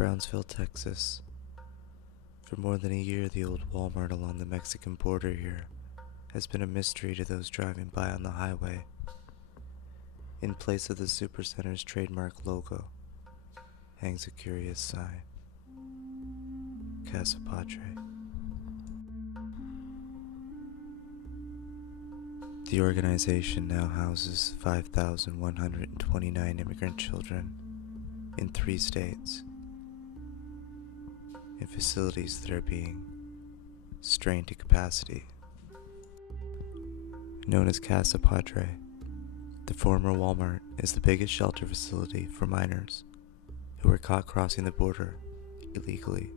Brownsville, Texas. For more than a year, the old Walmart along the Mexican border here has been a mystery to those driving by on the highway. In place of the Supercenter's trademark logo hangs a curious sign, Casa Padre. The organization now houses 5,129 immigrant children in 3 states, in facilities that are being strained to capacity. Known as Casa Padre, the former Walmart is the biggest shelter facility for minors who were caught crossing the border illegally.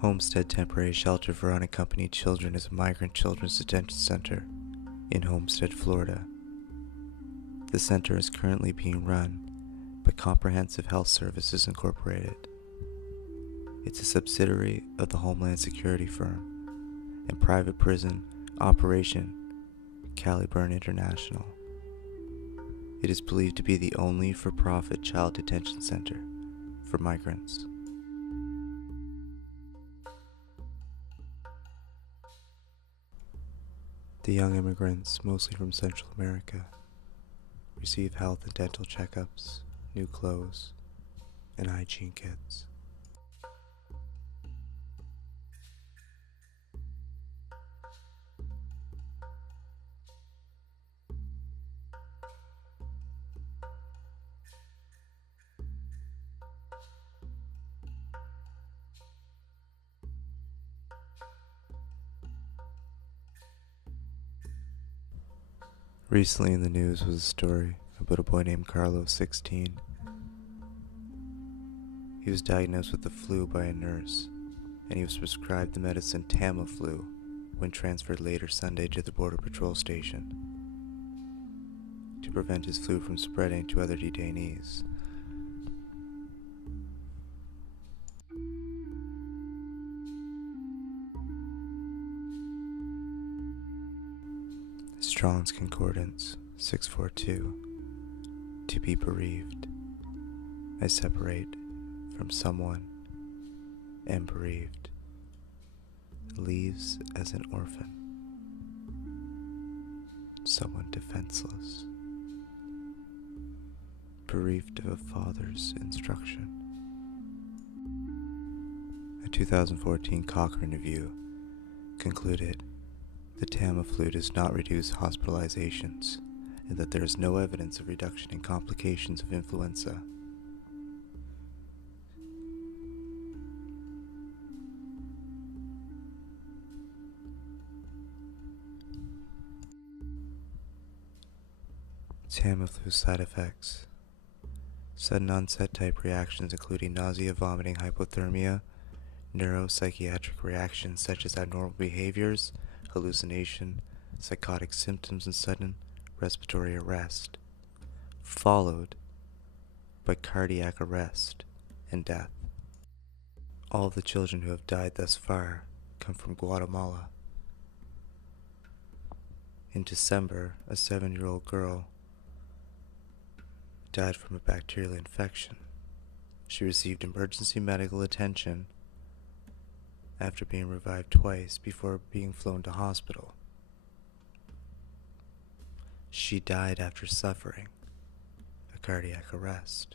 Homestead Temporary Shelter for Unaccompanied Children is a migrant children's detention center in Homestead, Florida. The center is currently being run by Comprehensive Health Services Incorporated. It's a subsidiary of the Homeland Security firm and private prison operation Caliburn International. It is believed to be the only for-profit child detention center for migrants. The young immigrants, mostly from Central America, receive health and dental checkups, new clothes, and hygiene kits. Recently in the news was a story about a boy named Carlos, 16. He was diagnosed with the flu by a nurse, and he was prescribed the medicine Tamiflu when transferred later Sunday to the Border Patrol station to prevent his flu from spreading to other detainees. Strong's Concordance 642. To be bereaved. I separate from someone, am bereaved. Leaves as an orphan. Someone defenseless. Bereaved of a father's instruction. A 2014 Cochrane review concluded the Tamiflu does not reduce hospitalizations, and that there is no evidence of reduction in complications of influenza. Tamiflu side effects. Sudden onset type reactions including nausea, vomiting, hypothermia, neuropsychiatric reactions such as abnormal behaviors, hallucination, psychotic symptoms, and sudden respiratory arrest, followed by cardiac arrest and death. All of the children who have died thus far come from Guatemala. In December, a 7-year-old girl died from a bacterial infection. She received emergency medical attention after being revived twice before being flown to hospital. She died after suffering a cardiac arrest.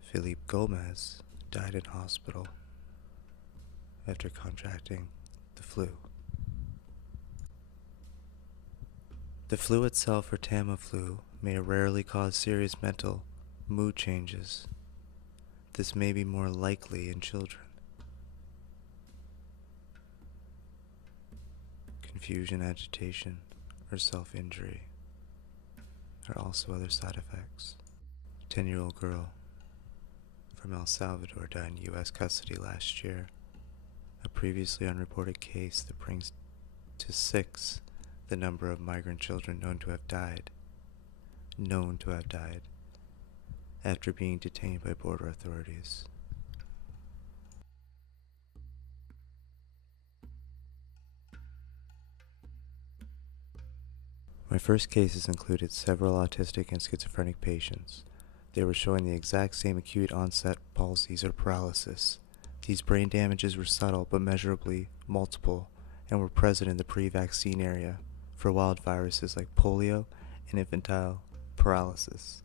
Felipe Gomez died in hospital after contracting the flu. The flu itself, or Tamiflu, may rarely cause serious mental mood changes. This may be more likely in children. Confusion, agitation, or self-injury are also other side effects. A 10-year-old girl from El Salvador died in U.S. custody last year, a previously unreported case that brings to 6 the number of migrant children known to have died after being detained by border authorities. My first cases included several autistic and schizophrenic patients. They were showing the exact same acute onset palsies or paralysis. These brain damages were subtle but measurably multiple and were present in the pre-vaccine area for wild viruses like polio and infantile paralysis.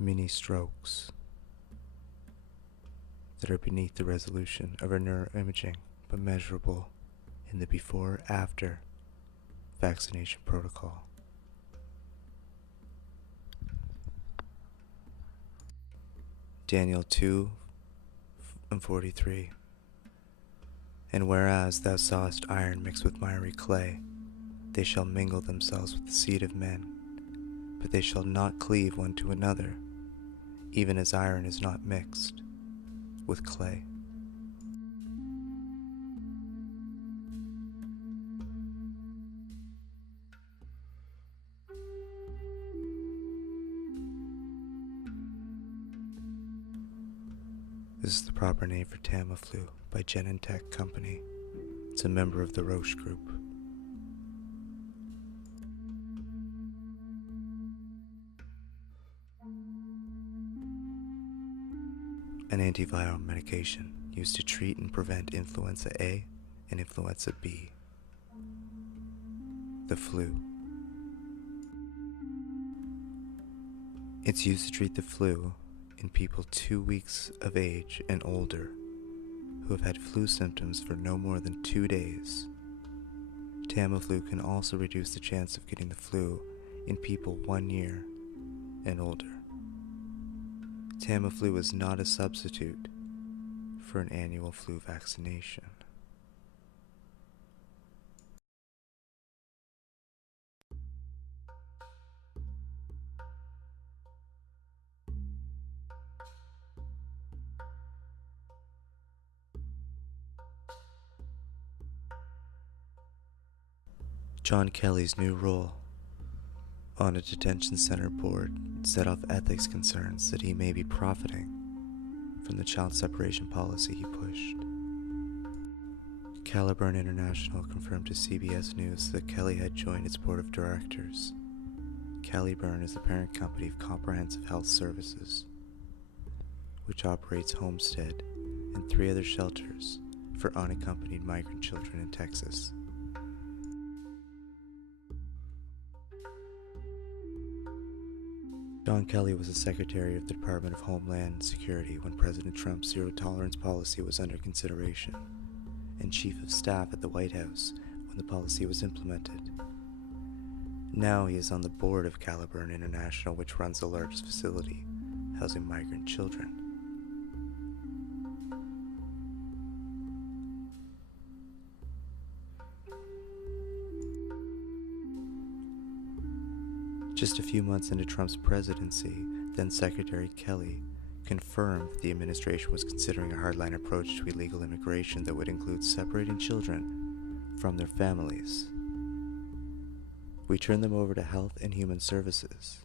Mini strokes that are beneath the resolution of our neuroimaging but measurable in the before-after vaccination protocol. Daniel 2:43. And whereas thou sawest iron mixed with miry clay, they shall mingle themselves with the seed of men, but they shall not cleave one to another, even as iron is not mixed with clay. This is the proper name for Tamiflu by Genentech Company. It's a member of the Roche Group. An antiviral medication used to treat and prevent influenza A and influenza B. The flu. It's used to treat the flu in people 2 weeks of age and older who have had flu symptoms for no more than 2 days. Tamiflu can also reduce the chance of getting the flu in people 1 year and older. Tamiflu is not a substitute for an annual flu vaccination. John Kelly's new role on a detention center board set off ethics concerns that he may be profiting from the child separation policy he pushed. Caliburn International confirmed to CBS News that Kelly had joined its board of directors. Caliburn is the parent company of Comprehensive Health Services, which operates Homestead and 3 other shelters for unaccompanied migrant children in Texas. John Kelly was the Secretary of the Department of Homeland Security when President Trump's zero-tolerance policy was under consideration, and Chief of Staff at the White House when the policy was implemented. Now he is on the board of Caliburn International, which runs the largest facility housing migrant children. Just a few months into Trump's presidency, then Secretary Kelly confirmed that the administration was considering a hardline approach to illegal immigration that would include separating children from their families. We turn them over to Health and Human Services,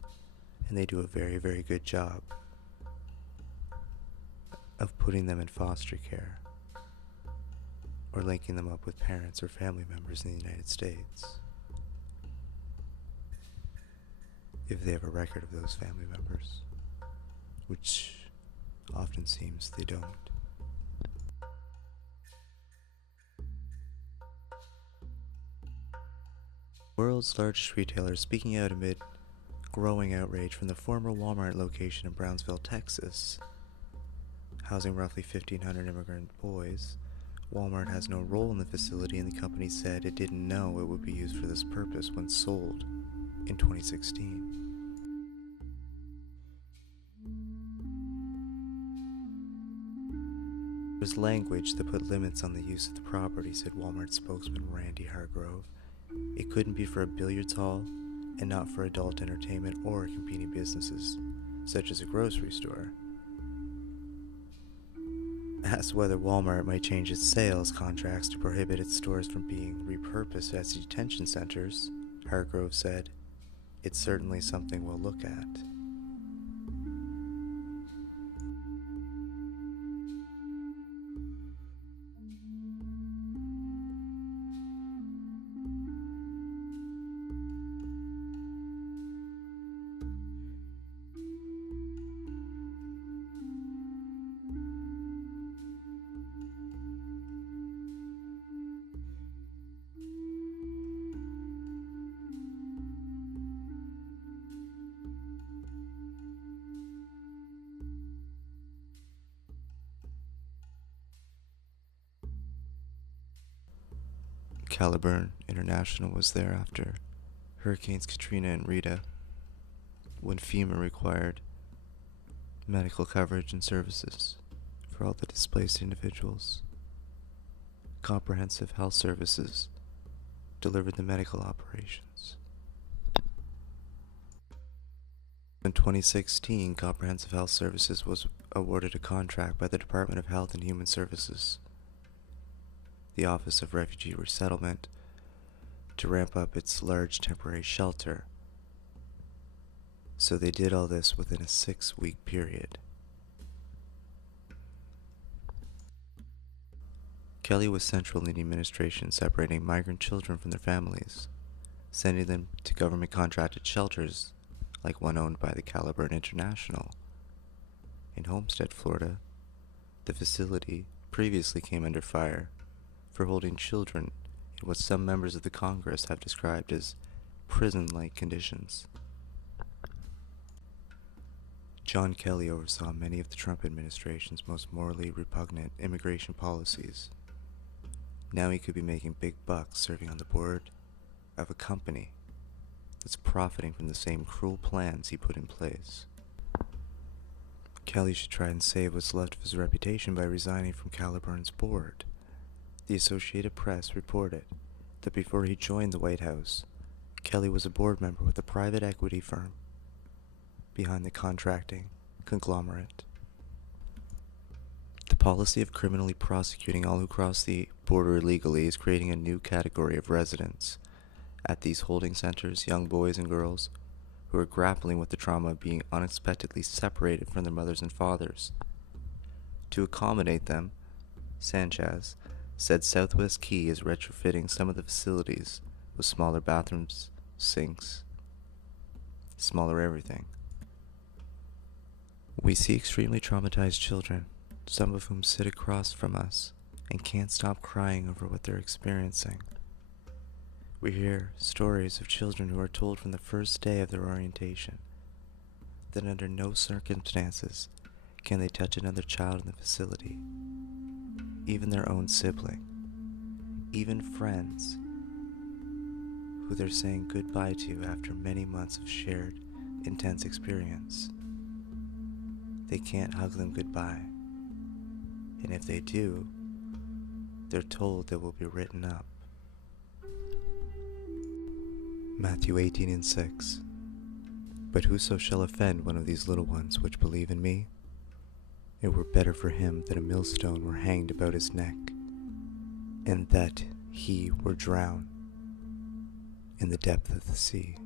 and they do a very, very good job of putting them in foster care or linking them up with parents or family members in the United States, if they have a record of those family members, which often seems they don't. World's largest retailer is speaking out amid growing outrage from the former Walmart location in Brownsville, Texas. Housing roughly 1,500 immigrant boys, Walmart has no role in the facility, and the company said it didn't know it would be used for this purpose when sold in 2016. There was language that put limits on the use of the property, said Walmart spokesman Randy Hargrove. It couldn't be for a billiards hall and not for adult entertainment or competing businesses, such as a grocery store. Asked whether Walmart might change its sales contracts to prohibit its stores from being repurposed as detention centers, Hargrove said, "It's certainly something we'll look at." Caliburn International was there after Hurricanes Katrina and Rita, when FEMA required medical coverage and services for all the displaced individuals. Comprehensive Health Services delivered the medical operations. In 2016, Comprehensive Health Services was awarded a contract by the Department of Health and Human Services, the Office of Refugee Resettlement, to ramp up its large temporary shelter. So they did all this within a 6-week period. Kelly was central in the administration separating migrant children from their families, sending them to government-contracted shelters like one owned by the Caliburn International. In Homestead, Florida, the facility previously came under fire for holding children in what some members of the Congress have described as prison-like conditions. John Kelly oversaw many of the Trump administration's most morally repugnant immigration policies. Now he could be making big bucks serving on the board of a company that's profiting from the same cruel plans he put in place. Kelly should try and save what's left of his reputation by resigning from Caliburn's board. The Associated Press reported that before he joined the White House, Kelly was a board member with a private equity firm behind the contracting conglomerate. The policy of criminally prosecuting all who cross the border illegally is creating a new category of residents at these holding centers, young boys and girls who are grappling with the trauma of being unexpectedly separated from their mothers and fathers. To accommodate them, Sanchez said Southwest Key is retrofitting some of the facilities with smaller bathrooms, sinks, smaller everything. We see extremely traumatized children, some of whom sit across from us and can't stop crying over what they're experiencing. We hear stories of children who are told from the first day of their orientation that under no circumstances can they touch another child in the facility, even their own sibling, even friends who they're saying goodbye to after many months of shared, intense experience. They can't hug them goodbye, and if they do, they're told they will be written up. Matthew 18:6. But whoso shall offend one of these little ones which believe in me, it were better for him that a millstone were hanged about his neck, and that he were drowned in the depth of the sea.